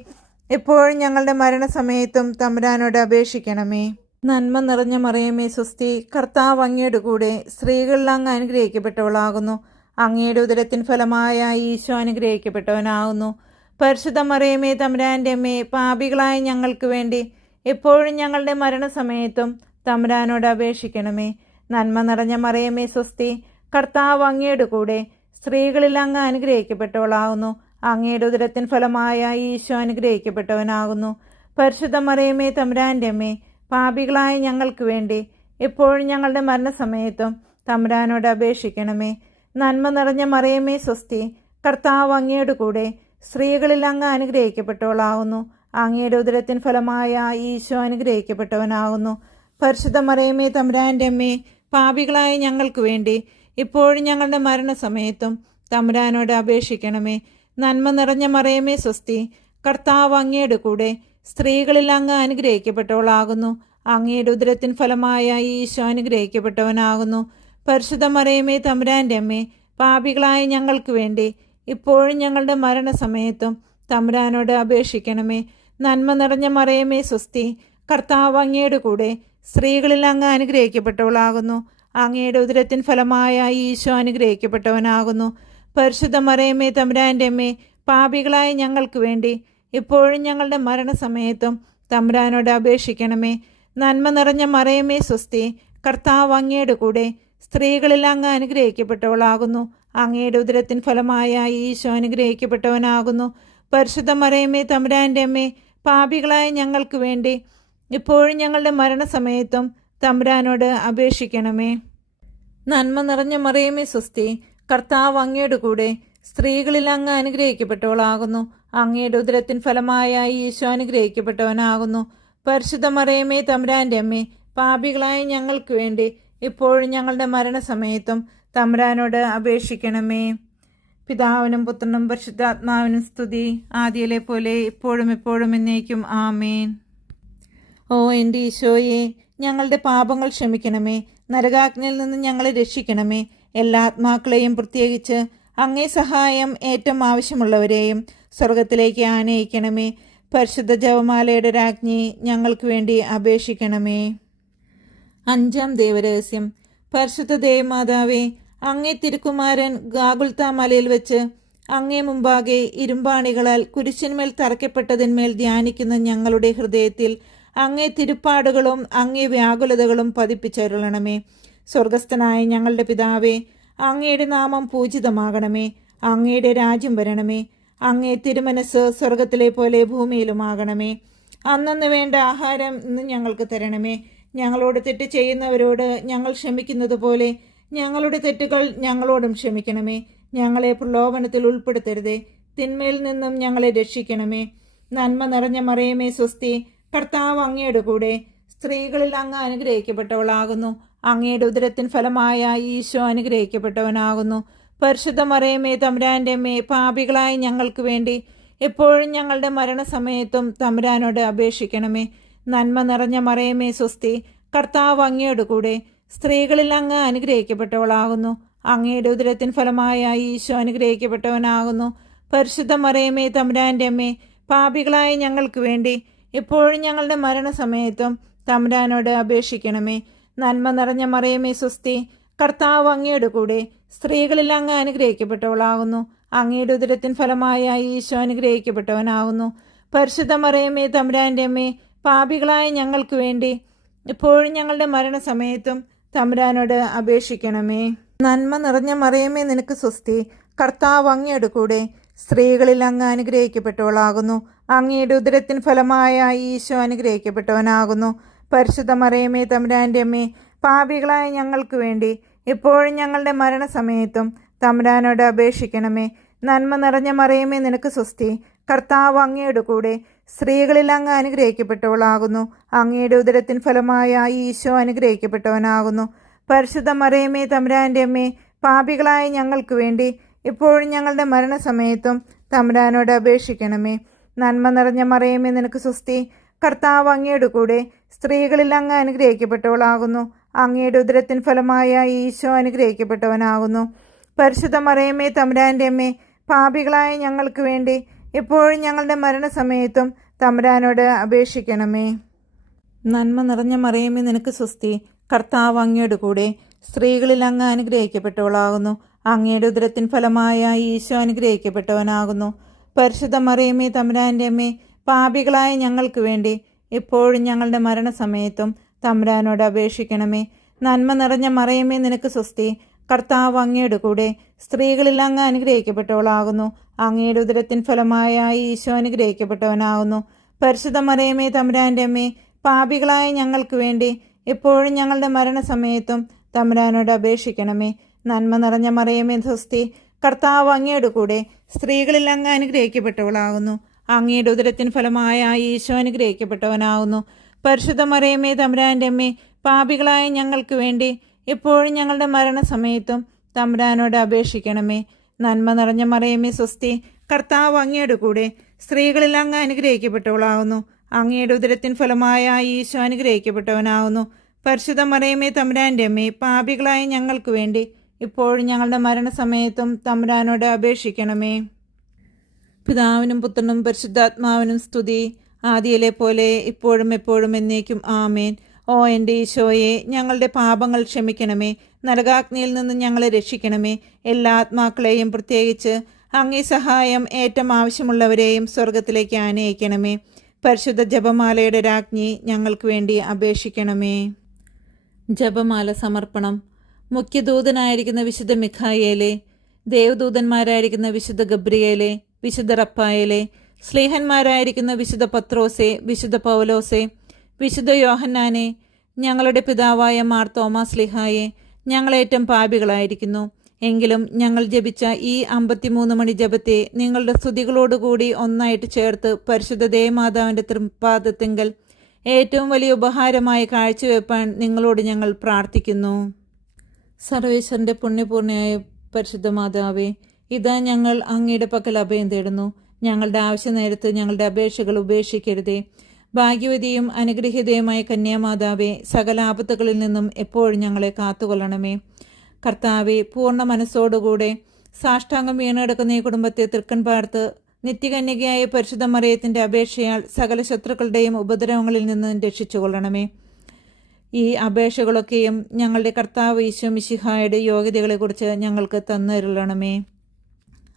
എപ്പോഴും ഞങ്ങളുടെ മരണസമയത്തും തമ്പുരാനോട് അപേക്ഷിക്കണമേ. നന്മ നിറഞ്ഞ മറിയമേ സ്വസ്തി, കർത്താവ് അങ്ങയുടെ കൂടെ സ്ത്രീകളിൽ അങ്ങ് അനുഗ്രഹിക്കപ്പെട്ടവളാകുന്നു. അങ്ങയുടെ ഉദരത്തിൻ ഫലമായ ഈശോ അനുഗ്രഹിക്കപ്പെട്ടവനാകുന്നു. പരിശുദ്ധ മറിയമേ തമ്പുരാൻ്റെ അമ്മേ, പാപികളായ ഞങ്ങൾക്ക് വേണ്ടി എപ്പോഴും ഞങ്ങളുടെ മരണസമയത്തും തമ്പുരാനോട് അപേക്ഷിക്കണമേ. നന്മ നിറഞ്ഞ മറിയമേ സ്വസ്തി, കർത്താവ് അങ്ങയുടെ കൂടെ സ്ത്രീകളിൽ അങ്ങ് അനുഗ്രഹിക്കപ്പെട്ടവളാകുന്നു. അങ്ങയുടെ ഉദരത്തിൻ ഫലമായ ഈശോ അനുഗ്രഹിക്കപ്പെട്ടവനാകുന്നു. പരിശുദ്ധ മറിയമേ തമ്പുരാൻ്റെ അമ്മേ, പാപികളായ ഞങ്ങൾക്ക് വേണ്ടി എപ്പോഴും ഞങ്ങളുടെ മരണസമയത്തും തമ്പുരാനോട് അപേക്ഷിക്കണമേ. നന്മ നിറഞ്ഞ മറിയമേ സ്വസ്തി, കർത്താവ് അങ്ങയുടെ കൂടെ സ്ത്രീകളിൽ അങ്ങ് അനുഗ്രഹിക്കപ്പെട്ടവളാകുന്നു. അങ്ങയുടെ ഉദരത്തിൻ ഫലമായ ഈശോ അനുഗ്രഹിക്കപ്പെട്ടവനാകുന്നു. പരിശുദ്ധ മറിയമേ തമ്പുരാൻ്റെ അമ്മേ, പാപികളായ ഞങ്ങൾക്ക് വേണ്ടി ഇപ്പോഴും ഞങ്ങളുടെ മരണസമയത്തും തമ്പുരാനോട് അപേക്ഷിക്കണമേ. നന്മ നിറഞ്ഞ മറിയമേ സ്വസ്തി, കർത്താവ് അങ്ങയുടെ കൂടെ സ്ത്രീകളിൽ അങ്ങ് അനുഗ്രഹിക്കപ്പെട്ടവളാകുന്നു. അങ്ങയുടെ ഉദരത്തിൻ ഫലമായ ഈശോ അനുഗ്രഹിക്കപ്പെട്ടവനാകുന്നു. പരിശുദ്ധ മറിയമേ തമ്പുരാൻ്റെ അമ്മേ, പാപികളായ ഞങ്ങൾക്ക് വേണ്ടി ഇപ്പോഴും ഞങ്ങളുടെ മരണസമയത്തും തമ്പുരാനോട് അപേക്ഷിക്കണമേ. നന്മ നിറഞ്ഞ മറിയമേ സ്വസ്തി, കർത്താവ് അങ്ങയുടെ കൂടെ സ്ത്രീകളിൽ അങ്ങ് അനുഗ്രഹിക്കപ്പെട്ടവളാകുന്നു. അങ്ങയുടെ ഉദരത്തിൻ ഫലമായ ഈശോ അനുഗ്രഹിക്കപ്പെട്ടവനാകുന്നു. പരിശുദ്ധ മറിയമേ തമ്പുരാൻ്റെ അമ്മേ, പാപികളായ ഞങ്ങൾക്ക് വേണ്ടി ഇപ്പോഴും ഞങ്ങളുടെ മരണസമയത്തും തമ്പുരാനോട് അപേക്ഷിക്കണമേ. നന്മ നിറഞ്ഞ മറിയമേ സ്വസ്തി, കർത്താവ് അങ്ങയുടെ കൂടെ സ്ത്രീകളിൽ അങ്ങ് അനുഗ്രഹിക്കപ്പെട്ടവളാകുന്നു. അങ്ങയുടെ ഉദരത്തിൻ ഫലമായ ഈശോ അനുഗ്രഹിക്കപ്പെട്ടവനാകുന്നു. പരിശുദ്ധ മറിയമേ തമ്പുരാൻ്റെ അമ്മേ, പാപികളായ ഞങ്ങൾക്ക് വേണ്ടി ഇപ്പോഴും ഞങ്ങളുടെ മരണസമയത്തും തമ്പുരാനോട് അപേക്ഷിക്കണമേ. നന്മ നിറഞ്ഞ മറിയമേ സ്വസ്തി, കർത്താവ് അങ്ങയുടെ കൂടെ സ്ത്രീകളിൽ അങ്ങ് അനുഗ്രഹിക്കപ്പെട്ടവളാകുന്നു. അങ്ങയുടെ ഉദരത്തിൻ ഫലമായ ഈശോ അനുഗ്രഹിക്കപ്പെട്ടവനാകുന്നു. പരിശുദ്ധ മറിയമേ തമ്പുരാൻ്റെ അമ്മേ, പാപികളായ ഞങ്ങൾക്ക് വേണ്ടി ഇപ്പോഴും ഞങ്ങളുടെ മരണസമയത്തും തമ്പുരാനോട് അപേക്ഷിക്കണമേ. പിതാവിനും പുത്രനും പരിശുദ്ധാത്മാവിനും സ്തുതി, ആദിയിലെ പോലെ ഇപ്പോഴും എപ്പോഴും എന്നേക്കും ആമേൻ. ഓ എൻ്റെ ഈശോയെ, ഞങ്ങളുടെ പാപങ്ങൾ ക്ഷമിക്കണമേ. നരകാഗ്നിയിൽ നിന്ന് ഞങ്ങളെ രക്ഷിക്കണമേ. എല്ലാ ആത്മാക്കളെയും, പ്രത്യേകിച്ച് അങ്ങേ സഹായം ഏറ്റവും ആവശ്യമുള്ളവരെയും സ്വർഗത്തിലേക്ക് ആനയിക്കണമേ. പരിശുദ്ധ ജപമാലയുടെ രാജ്ഞി, ഞങ്ങൾക്ക് വേണ്ടി അപേക്ഷിക്കണമേ. 5-ാം ദൈവരഹസ്യം. പരിശുദ്ധ ദേവമാതാവേ, അങ്ങേ തിരുക്കുമാരൻ ഗാഗുൽത്ത മലയിൽ വെച്ച് അങ്ങേ മുമ്പാകെ ഇരുമ്പാണികളാൽ കുരിശിന്മേൽ തറയ്ക്കപ്പെട്ടതിന്മേൽ ധ്യാനിക്കുന്ന ഞങ്ങളുടെ ഹൃദയത്തിൽ അങ്ങേ തിരുപ്പാടുകളും അങ്ങേ വ്യാകുലതകളും പതിപ്പിച്ചരുളണമേ. സ്വർഗസ്ഥനായ ഞങ്ങളുടെ പിതാവേ, അങ്ങയുടെ നാമം പൂജിതമാകണമേ. അങ്ങയുടെ രാജ്യം വരണമേ. അങ്ങേ തിരുമനസ് സ്വർഗത്തിലെ പോലെ ഭൂമിയിലുമാകണമേ. അന്നന്ന് വേണ്ട ആഹാരം ഇന്ന് ഞങ്ങൾക്ക് തരണമേ. ഞങ്ങളോട് തെറ്റ് ചെയ്യുന്നവരോട് ഞങ്ങൾ ക്ഷമിക്കുന്നത് പോലെ ഞങ്ങളുടെ തെറ്റുകൾ ഞങ്ങളോടും ക്ഷമിക്കണമേ. ഞങ്ങളെ പ്രലോഭനത്തിൽ ഉൾപ്പെടുത്തരുതേ, തിന്മയിൽ നിന്നും ഞങ്ങളെ രക്ഷിക്കണമേ. നന്മ നിറഞ്ഞ മറിയമേ സ്വസ്തി, കർത്താവ് അങ്ങയുടെ കൂടെ, സ്ത്രീകളിൽ അങ്ങ് അനുഗ്രഹിക്കപ്പെട്ടവളാകുന്നു. അങ്ങയുടെ ഉദരത്തിൻ ഫലമായ ഈശോ അനുഗ്രഹിക്കപ്പെട്ടവനാകുന്നു. പരിശുദ്ധ മറിയമേ തമ്പുരാന്റെ അമ്മേ, പാപികളായ ഞങ്ങൾക്ക് വേണ്ടി എപ്പോഴും ഞങ്ങളുടെ മരണസമയത്തും തമ്പുരാനോട് അപേക്ഷിക്കണമേ. നന്മ നിറഞ്ഞ മറിയമേ സ്വസ്തി, കർത്താവ് അങ്ങയുടെ കൂടെ, സ്ത്രീകളിൽ അങ്ങ് അനുഗ്രഹിക്കപ്പെട്ടവളാകുന്നു. അങ്ങയുടെ ഉദരത്തിൻ ഫലമായ ഈശോ അനുഗ്രഹിക്കപ്പെട്ടവനാകുന്നു. പരിശുദ്ധ മറിയമേ തമ്പുരാന്റെ അമ്മേ, പാപികളായ ഞങ്ങൾക്ക് വേണ്ടി എപ്പോഴും ഞങ്ങളുടെ മരണസമയത്തും തമ്പുരാനോട് അപേക്ഷിക്കണമേ. നന്മ നിറഞ്ഞ മറിയമേ സ്വസ്തി, കർത്താവ് അങ്ങയുടെ കൂടെ, സ്ത്രീകളിൽ അങ്ങ് അനുഗ്രഹിക്കപ്പെട്ടവളാകുന്നു. അങ്ങയുടെ ഉദരത്തിൻ ഫലമായ ഈശോ അനുഗ്രഹിക്കപ്പെട്ടവനാകുന്നു. പരിശുദ്ധ മറിയമേ തമ്പുരാന്റെ അമ്മേ, പാപികളായ ഞങ്ങൾക്ക് വേണ്ടി എപ്പോഴും ഞങ്ങളുടെ മരണസമയത്തും തമ്പുരാനോട് അപേക്ഷിക്കണമേ. നന്മ നിറഞ്ഞ മറിയമേ നിനക്ക് സ്വസ്തി, കർത്താവ് അങ്ങയുടെ കൂടെ, സ്ത്രീകളിൽ അങ്ങ് അനുഗ്രഹിക്കപ്പെട്ടവളാകുന്നു. അങ്ങയുടെ ഉദരത്തിൻ ഫലമായ ഈശോ അനുഗ്രഹിക്കപ്പെട്ടവനാകുന്നു. പരിശുദ്ധ മറിയമേ തമ്പുരാന്റെ അമ്മേ, പാപികളായ ഞങ്ങൾക്ക് വേണ്ടി എപ്പോഴും ഞങ്ങളുടെ മരണസമയത്തും തമ്പുരാനോട് അപേക്ഷിക്കണമേ. നന്മ നിറഞ്ഞ മറിയമേ നിനക്ക് സ്വസ്തി, കർത്താവ് അങ്ങയുടെ കൂടെ, സ്ത്രീകളിൽ അങ്ങ് അനുഗ്രഹിക്കപ്പെട്ടവളാകുന്നു. അങ്ങയുടെ ഉദരത്തിൻ ഫലമായ ഈശോ അനുഗ്രഹിക്കപ്പെട്ടവനാകുന്നു. പരിശുദ്ധ മറിയമേ തമ്പുരാന്റെ അമ്മേ, പാപികളായ ഞങ്ങൾക്ക് വേണ്ടി എപ്പോഴും ഞങ്ങളുടെ മരണസമയത്തും തമ്പുരാനോട് അപേക്ഷിക്കണമേ. നന്മ നിറഞ്ഞ മറിയമേ നിനക്ക് സ്വസ്തി, കർത്താവ് അങ്ങയുടെ കൂടെ, സ്ത്രീകളിൽ അങ്ങ് അനുഗ്രഹിക്കപ്പെട്ടവളാകുന്നു. അങ്ങയുടെ ഉദരത്തിൻ ഫലമായ ഈശോ അനുഗ്രഹിക്കപ്പെട്ടവനാകുന്നു. പരിശുദ്ധ മറിയമേ തമ്പുരാന്റെ അമ്മേ, പാപികളായ ഞങ്ങൾക്ക് വേണ്ടി എപ്പോഴും ഞങ്ങളുടെ മരണസമയത്തും തമ്പുരാനോട് അപേക്ഷിക്കണമേ. നന്മ നിറഞ്ഞ മറിയമേ നിനക്ക് സ്വസ്തി, കർത്താവ് അങ്ങയുടെ കൂടെ, സ്ത്രീകളിൽ അങ്ങ് അനുഗ്രഹിക്കപ്പെട്ടവളാകുന്നു. അങ്ങയുടെ ഉദരത്തിൻ ഫലമായ ഈശോ അനുഗ്രഹിക്കപ്പെട്ടവനാകുന്നു. പരിശുദ്ധ മറിയമേ തമ്പുരാന്റെ അമ്മേ, പാപികളായ ഞങ്ങൾക്ക് വേണ്ടി എപ്പോഴും ഞങ്ങളുടെ മരണസമയത്തും തമ്പുരാനോട് അപേക്ഷിക്കണമേ. നന്മ നിറഞ്ഞ മറിയമേ നിനക്ക് സ്വസ്തി, കർത്താവ് അങ്ങയുടെ കൂടെ, സ്ത്രീകളിൽ അങ്ങ് അനുഗ്രഹിക്കപ്പെട്ടവളാകുന്നു. അങ്ങയുടെ ഉദരത്തിൻ ഫലമായ ഈശോ അനുഗ്രഹിക്കപ്പെട്ടവനാകുന്നു. പരിശുദ്ധ മറിയമേ തമ്പുരാന്റെ അമ്മേ, പാപികളായ ഞങ്ങൾക്ക് വേണ്ടി എപ്പോഴും ഞങ്ങളുടെ മരണസമയത്തും തമ്പുരാനോട് അപേക്ഷിക്കണമേ. നന്മ നിറഞ്ഞ മറിയമേ സ്വസ്തി, കർത്താവ് അങ്ങയുടെ കൂടെ, സ്ത്രീകളിൽ അങ്ങ് അനുഗ്രഹിക്കപ്പെട്ടവളാകുന്നു. അങ്ങയുടെ ഉദരത്തിൻ ഫലമായ ഈശോ അനുഗ്രഹിക്കപ്പെട്ടവനാകുന്നു. പരിശുദ്ധ മറിയമേ തമ്പുരാന്റെ അമ്മേ, പാപികളായ ഞങ്ങൾക്ക് വേണ്ടി എപ്പോഴും ഞങ്ങളുടെ മരണസമയത്തും തമ്പുരാനോട് അപേക്ഷിക്കണമേ. നന്മ നിറഞ്ഞ മറിയമേ സ്വസ്തി, കർത്താവ് അങ്ങയുടെ കൂടെ, സ്ത്രീകളിൽ അങ്ങ് അനുഗ്രഹിക്കപ്പെട്ടവളാകുന്നു. അങ്ങയുടെ ഉദരത്തിൻ ഫലമായ ഈശോ അനുഗ്രഹിക്കപ്പെട്ടവനാകുന്നു. പരിശുദ്ധ മറിയമേ തമ്പുരാന്റെ അമ്മേ, പാപികളായ ഞങ്ങൾക്ക് വേണ്ടി ഇപ്പോഴും ഞങ്ങളുടെ മരണസമയത്തും തമ്പുരാനോട് അപേക്ഷിക്കണമേ. പിതാവിനും പുത്രനും പരിശുദ്ധാത്മാവിനും സ്തുതി, ആദിയിലെ പോലെ ഇപ്പോഴും എപ്പോഴും എന്നേക്കും ആമേൻ. ഓ എൻ്റെ ഈശോയെ, ഞങ്ങളുടെ പാപങ്ങൾ ക്ഷമിക്കണമേ. നരകാഗ്നിയിൽ നിന്ന് ഞങ്ങളെ രക്ഷിക്കണമേ. എല്ലാ ആത്മാക്കളെയും, പ്രത്യേകിച്ച് അങ്ങേ സഹായം ഏറ്റവും ആവശ്യമുള്ളവരെയും സ്വർഗത്തിലേക്ക് ആനയിക്കണമേ. പരിശുദ്ധ ജപമാലയുടെ രാജ്ഞി ഞങ്ങൾക്ക് വേണ്ടി അപേക്ഷിക്കണമേ. ജപമാല സമർപ്പണം. മുഖ്യദൂതനായിരിക്കുന്ന വിശുദ്ധ മിഖായേലെ, ദേവദൂതന്മാരായിരിക്കുന്ന വിശുദ്ധ ഗബ്രിയേലെ, വിശുദ്ധ റപ്പായേലെ, സ്ലീഹന്മാരായിരിക്കുന്ന വിശുദ്ധ പത്രോസെ, വിശുദ്ധ പൗലോസെ, വിശുദ്ധ യോഹന്നാനെ, ഞങ്ങളുടെ പിതാവായ മാർ തോമാസ് സ്ലീഹായെ, ഞങ്ങളേറ്റവും പാപികളായിരിക്കുന്നു. എങ്കിലും ഞങ്ങൾ ജപിച്ച ഈ 53 മണി ജപത്തെ നിങ്ങളുടെ സ്തുതികളോടുകൂടി ഒന്നായിട്ട് ചേർത്ത് പരിശുദ്ധ ദേവമാതാവിൻ്റെ തൃപ്പാദത്തിങ്കൽ ഏറ്റവും വലിയ ഉപഹാരമായി കാഴ്ചവെപ്പാൻ നിങ്ങളോട് ഞങ്ങൾ പ്രാർത്ഥിക്കുന്നു. സർവേശ്വരൻ്റെ പുണ്യപൂർണ്ണയായ പരിശുദ്ധ മാതാവേ, ഇതാ ഞങ്ങൾ അങ്ങയുടെ പക്കൽ അഭയം തേടുന്നു. ഞങ്ങളുടെ ആവശ്യ നേരത്ത് ഞങ്ങളുടെ അപേക്ഷകൾ ഉപേക്ഷിക്കരുതേ. ഭാഗ്യവതിയും അനുഗ്രഹീതയുമായ കന്യാമാതാവേ, സകല ആപത്തുകളിൽ നിന്നും എപ്പോഴും ഞങ്ങളെ കാത്തുകൊള്ളണമേ. കർത്താവെ, പൂർണ്ണ മനസ്സോടുകൂടെ സാഷ്ടാംഗം വീണെടുക്കുന്ന ഈ കുടുംബത്തെ തൃക്കൺ പാർത്ത് നിത്യകന്യകയായ പരിശുദ്ധ മറിയത്തിൻ്റെ അപേക്ഷയാൽ സകല ശത്രുക്കളുടെയും ഉപദ്രവങ്ങളിൽ നിന്ന് രക്ഷിച്ചുകൊള്ളണമേ. ഈ അപേക്ഷകളൊക്കെയും ഞങ്ങളുടെ കർത്താവ് ഈശോ മിശിഹായുടെ യോഗ്യതകളെക്കുറിച്ച് ഞങ്ങൾക്ക് തന്നരുളണമേ.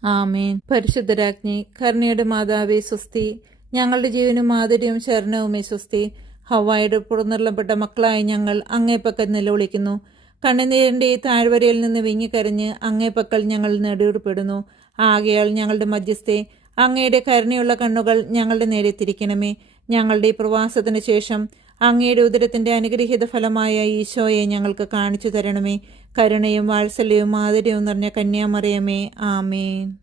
ആമേൻ. പരിശുദ്ധരാജ്ഞി, കരുണയുടെ മാതാവേ സ്വസ്തി. ഞങ്ങളുടെ ജീവനും മാധുര്യവും ശരണവുമേ സ്വസ്തി. ഹവ്വായുടെ പുറന്നുള്ളപ്പെട്ട മക്കളായി ഞങ്ങൾ അങ്ങേപ്പക്കൽ നിലവിളിക്കുന്നു. കണ്ണുനീരിന്റെ ഈ താഴ്വരയിൽ നിന്ന് വിങ്ങിക്കരഞ്ഞ് അങ്ങേപ്പക്കൽ ഞങ്ങൾ നെടുവിടുപ്പെടുന്നു. ആകയാൽ ഞങ്ങളുടെ മധ്യസ്ഥെ, അങ്ങയുടെ കരുണയുള്ള കണ്ണുകൾ ഞങ്ങളുടെ നേരെ തിരിക്കണമേ. ഞങ്ങളുടെ ഈ പ്രവാസത്തിന് ശേഷം അങ്ങയുടെ ഉദരത്തിന്റെ അനുഗ്രഹീത ഫലമായ ഈശോയെ ഞങ്ങൾക്ക് കാണിച്ചു തരണമേ. കരുണയും വാത്സല്യവും മാധുര്യവും നിറഞ്ഞ കന്യാമറിയമേ, ആമേൻ.